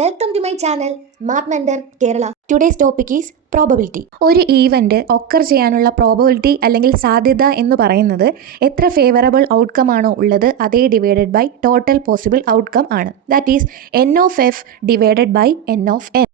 Welcome to my channel math mentor Kerala. Today's topic is probability. ഒരു event occur ചെയ്യാനുള്ള probability അല്ലെങ്കിൽ സാധ്യത എന്ന് പറയുന്നത് എത്ര ഫേവറബിൾ ഔട്ട്കം ആണോ ഉള്ളത് അതേ divided by total possible outcome ആണ്. That is N of F divided by N of N.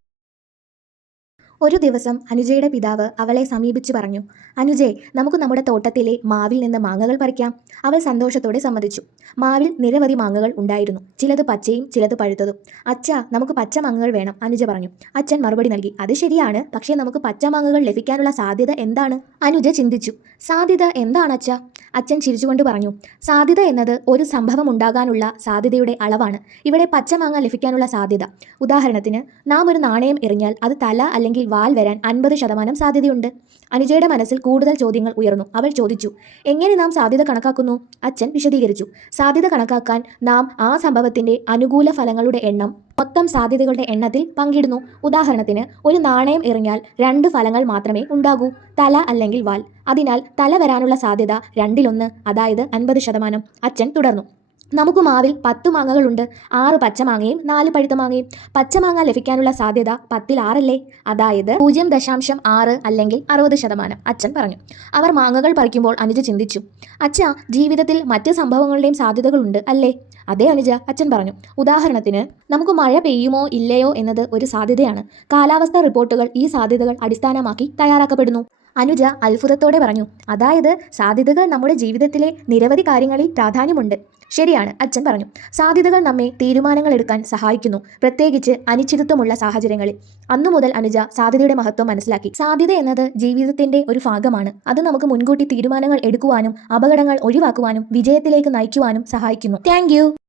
ഒരു ദിവസം അനുജയുടെ പിതാവ് അവളെ സമീപിച്ച് പറഞ്ഞു, അനുജേ, നമുക്ക് നമ്മുടെ തോട്ടത്തിലെ മാവിൽ നിന്ന് മാങ്ങകൾ പറിക്കാം. അവൾ സന്തോഷത്തോടെ സമ്മതിച്ചു. മാവിൽ നിരവധി മാങ്ങകൾ ഉണ്ടായിരുന്നു. ചിലത് പച്ചയും ചിലത് പഴുത്തതും. അച്ഛാ, നമുക്ക് പച്ച മാങ്ങകൾ വേണം, അനുജ പറഞ്ഞു. അച്ഛൻ മറുപടി നൽകി, അത് ശരിയാണ്, പക്ഷേ നമുക്ക് പച്ച മാങ്ങകൾ ലഭിക്കാനുള്ള സാധ്യത എന്താണ്? അനുജ ചിന്തിച്ചു. സാധ്യത എന്താണ് അച്ഛാ? അച്ഛൻ ചിരിച്ചുകൊണ്ട് പറഞ്ഞു, സാധ്യത എന്നത് ഒരു സംഭവം ഉണ്ടാകാനുള്ള സാധ്യതയുടെ അളവാണ്. ഇവിടെ പച്ചമാങ്ങ ലഭിക്കാനുള്ള സാധ്യത, ഉദാഹരണത്തിന് നാം ഒരു നാണയം എറിഞ്ഞാൽ അത് തല അല്ലെങ്കിൽ വാൽ വരാൻ 50% സാധ്യതയുണ്ട്. അനുജയുടെ മനസ്സിൽ കൂടുതൽ ചോദ്യങ്ങൾ ഉയർന്നു. അവൾ ചോദിച്ചു, എങ്ങനെ നാം സാധ്യത കണക്കാക്കുന്നു? അച്ഛൻ വിശദീകരിച്ചു, സാധ്യത കണക്കാക്കാൻ നാം ആ സംഭവത്തിന്റെ അനുകൂല ഫലങ്ങളുടെ എണ്ണം മൊത്തം സാധ്യതകളുടെ എണ്ണത്തിൽ പങ്കിടുന്നു. ഉദാഹരണത്തിന് ഒരു നാണയം എറിഞ്ഞാൽ 2 ഫലങ്ങൾ മാത്രമേ ഉണ്ടാകൂ, തല അല്ലെങ്കിൽ വാൽ. അതിനാൽ തല വരാനുള്ള സാധ്യത 2/1, അതായത് 50%. അച്ഛൻ തുടർന്നു, നമുക്ക് മാവിൽ 10 മാങ്ങകളുണ്ട്. 6 പച്ചമാങ്ങയും 4 പഴുത്ത മാങ്ങയും. പച്ചമാങ്ങ ലഭിക്കാനുള്ള സാധ്യത 10-ൽ 6 അല്ലേ? അതായത് 0.6 അല്ലെങ്കിൽ 60%. അച്ഛൻ പറഞ്ഞു. അവർ മാങ്ങകൾ പറിക്കുമ്പോൾ അനുജ ചിന്തിച്ചു, അച്ഛാ, ജീവിതത്തിൽ മറ്റ് സംഭവങ്ങളുടെയും സാധ്യതകളുണ്ട് അല്ലേ? അതെ അനുജ, അച്ഛൻ പറഞ്ഞു. ഉദാഹരണത്തിന് നമുക്ക് മഴ പെയ്യുമോ ഇല്ലയോ എന്നത് ഒരു സാധ്യതയാണ്. കാലാവസ്ഥാ റിപ്പോർട്ടുകൾ ഈ സാധ്യതകൾ അടിസ്ഥാനമാക്കി തയ്യാറാക്കപ്പെടുന്നു. അനുജ അത്ഭുതത്തോടെ പറഞ്ഞു, അതായത് സാധ്യതകൾ നമ്മുടെ ജീവിതത്തിലെ നിരവധി കാര്യങ്ങളിൽ പ്രാധാന്യമുണ്ട്. ശരിയാണ്, അച്ഛൻ പറഞ്ഞു. സാധ്യതകൾ നമ്മെ തീരുമാനങ്ങൾ എടുക്കാൻ സഹായിക്കുന്നു, പ്രത്യേകിച്ച് അനിശ്ചിതത്വമുള്ള സാഹചര്യങ്ങളിൽ. അന്നു മുതൽ അനുജ സാധ്യതയുടെ മഹത്വം മനസ്സിലാക്കി. സാധ്യത എന്നത് ജീവിതത്തിന്റെ ഒരു ഭാഗമാണ്. അത് നമുക്ക് മുൻകൂട്ടി തീരുമാനങ്ങൾ എടുക്കുവാനും അപകടങ്ങൾ ഒഴിവാക്കുവാനും വിജയത്തിലേക്ക് നയിക്കുവാനും സഹായിക്കുന്നു. താങ്ക്